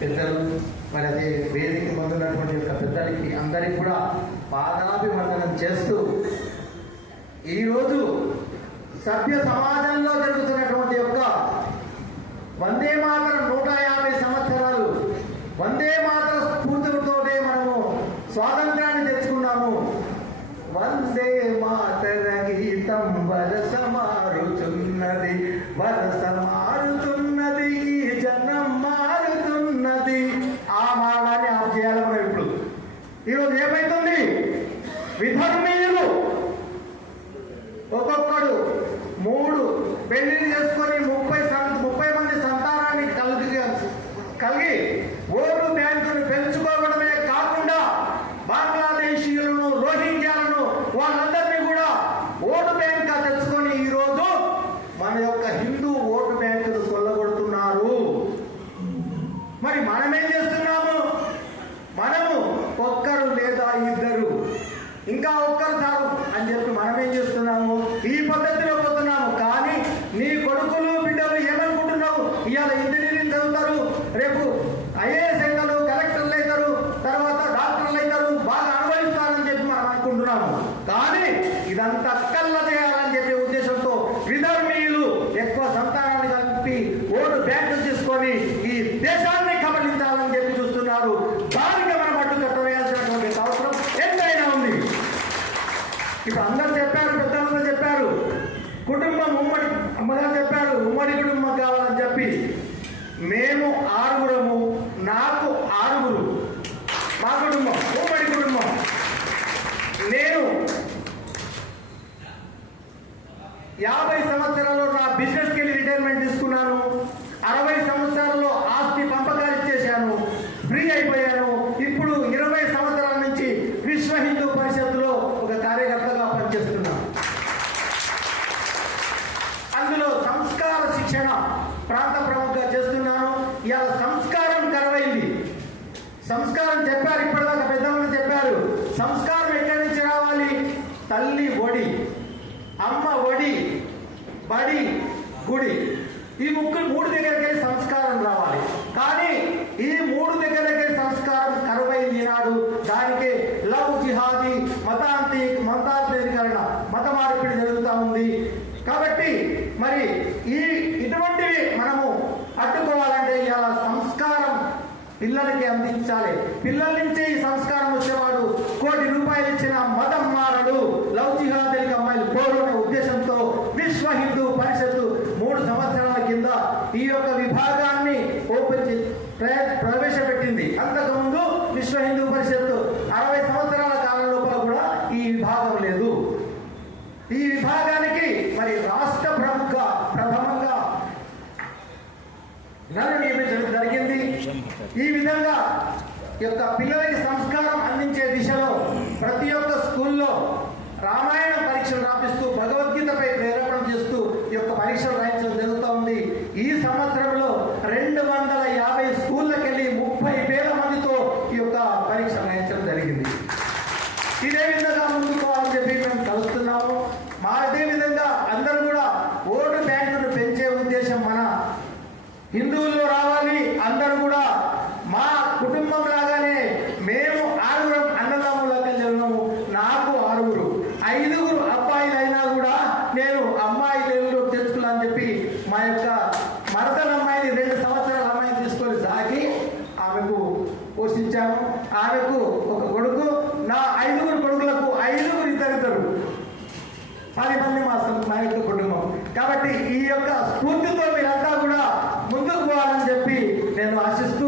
పెద్దలు, మరి అదే వేదిక పొందినటువంటి యొక్క పెద్దలకి అందరికీ కూడా పాదాభివందనం చేస్తూ ఈరోజు సభ్య సమాజంలో జరుగుతున్నటువంటి యొక్క వందే మాతరం 150 సంవత్సరాలు వందే మాతర స్ఫూర్తితోనే మనము స్వాతంత్రాన్ని తెచ్చుకున్నాము. వందే మాతర గీతం వరస మారుతున్నది, వరస మారుతున్నది, ఈ జనం మారుతున్నది. ఆ మాటని ఆఫ్ చేయాలి మనం. ఇప్పుడు ఈరోజు ఏమైతుంది? విధర్మీయులు ఒక్కొక్కడు 3 పెళ్లిళ్ళు చేసుకొని 30 మంది సంతానాన్ని కలిగి ఓటు బ్యాంకును పెంచుకోవడమే కాకుండా బంగ్లాదేశీయులను, రోహింగ్యాలను వాళ్ళందరినీ కూడా ఓటు బ్యాంక్గా తెచ్చుకొని ఈరోజు మన యొక్క హిందూ ఓటు బ్యాంకును కొల్లగొడుతున్నారు. మరి మనమేం చేస్తున్నాము? మనము ఒక్కరు లేదా ఇద్దరు, ఇంకా ఒక్కరు చాలు అని చెప్పి మనమేం చేస్తున్నాము? ఈ పద్ధతిలో పోతున్నాము. కానీ నీ కొడుకులు బిడ్డలు ఏమనుకుంటున్నావు? ఇవాళ ఇంజనీరింగ్ చదువుతారు, రేపు ఐఏఎస్ అవుతారు, కలెక్టర్లు అవుతారు, తర్వాత డాక్టర్లు అవుతారు, బాగా అనుభవిస్తారని చెప్పి మనం అనుకుంటున్నాము. కానీ ఇదంతా కళ్ళ చేయాలని చెప్పే ఉద్దేశంతో విధర్మీయులు ఎక్కువ సంతానాన్ని కలిపి ఓటు బ్యాంకులు తీసుకొని ఈ దేశాన్ని కబలించాలని చెప్పి చూస్తున్నారు. దానికి మనం అడ్డుకట్ట వేయాల్సినటువంటి అవసరం ఎంతైనా ఉంది. ఇప్పుడు అందరూ చెప్పారు, పెద్దలందరూ చెప్పారు, కుటుంబం ఉమ్మడి, అమ్మగారు చెప్పారు ఉమ్మడి కుటుంబం కావాలని చెప్పి. మేము 6 నాకు 6 మా కుటుంబం ఉమ్మడి కుటుంబం. నేను 50 సంవత్సరాల్లో నా బిజినెస్కి వెళ్ళి రిటైర్మెంట్ తీసుకున్నాను. 60 సంవత్సరాల్లో ఆస్తి పంపకాలు ఇచ్చేశాను, ఫ్రీ అయిపోయాను. ఇప్పుడు 20 సంవత్సరాల నుంచి విశ్వ హిందూ పరిషత్తులో ఒక కార్యకర్తగా పనిచేస్తున్నాను. అందులో సంస్కార శిక్షణ ప్రాంత ప్రముఖంగా చేస్తున్నాను. ఇవాళ సంస్కారం కరువైంది. సంస్కారం చెప్పారు, ఇప్పటిదాకా పెద్దవాళ్ళు చెప్పారు. సంస్కారం ఎక్కడి నుంచి రావాలి? తల్లి ఒడి, అమ్మ ఒడి, బడి, గుడి, ఈ 3 దగ్గరికి సంస్కారం రావాలి. కానీ ఈ 3 దగ్గరికి సంస్కారం కరువైంది ఈనాడు. దానికే లవ్ జిహాదీ, మతాంతరీకరణ, మత మార్పిడి జరుగుతూ ఉంది. కాబట్టి మరి ఇటువంటివి మనము అడ్డుకోవాలంటే ఇవాళ సంస్కారం పిల్లలకి అందించాలి. పిల్లల నుంచి ఈ సంస్కారం వచ్చేవాడు ₹1 కోటి ఇచ్చిన మతం మారడు, లవ్ జిహాదీకి అమ్మాయిలు పోరునే ఉద్దేశంతో విశ్వ హిందూ పరిషత్తు 3 సంవత్సరాల కింద ఈ యొక్క విభాగాన్ని ప్రవేశపెట్టింది. అంతకుముందు విశ్వ హిందూ పరిషత్తు 60 సంవత్సరాల కాలం లోపల కూడా ఈ విభాగం లేదు. ఈ విభాగానికి మరి రాష్ట్ర ప్రథమంగా నన్ను నియమించడం జరిగింది. ఈ విధంగా యొక్క పిల్లలకి సంస్కారం అందించే దిశలో ప్రతి ఒక్క స్కూల్లో రామాయణ పరీక్షలు రాపిస్తూ భగవద్గీతపై ప్రేరేపణ చేస్తూ ఈ యొక్క పరీక్షలు రాయించడం జరుగుతూ ఉంది. ఈ సంవత్సరంలో 250 స్కూళ్ళకి వెళ్ళి 30,000 మందితో ఈ యొక్క పరీక్ష రాయించడం జరిగింది. ఇదే విధంగా ముందుకోవాలని చెప్పి మేము కలుస్తున్నాము. అదే విధంగా అందరూ కూడా ఓటు బ్యాంకును పెంచే ఉద్దేశం మన హిందువుల్లో రావాలి. అందరూ కూడా మా కుటుంబం లాగానే మేము 6 అన్నదమ్ములకి ఉన్నాము. నాకు 6 5 అబ్బాయిలు అయినా కూడా నేను అమ్మాయి లేవులో తెచ్చుకున్నా అని చెప్పి మా యొక్క మరదల అమ్మాయిని 2 సంవత్సరాల అమ్మాయిని తీసుకొని సాగి ఆమెకు పోషించాము. ఆమెకు ఒక కొడుకు, నా 5 కొడుకులకు 5 ఇద్దరు 10 మంది మా యొక్క కుటుంబం. కాబట్టి ఈ యొక్క స్ఫూర్తితో మీరంతా కూడా ముందుకు పోవాలని చెప్పి నేను ఆశిస్తూ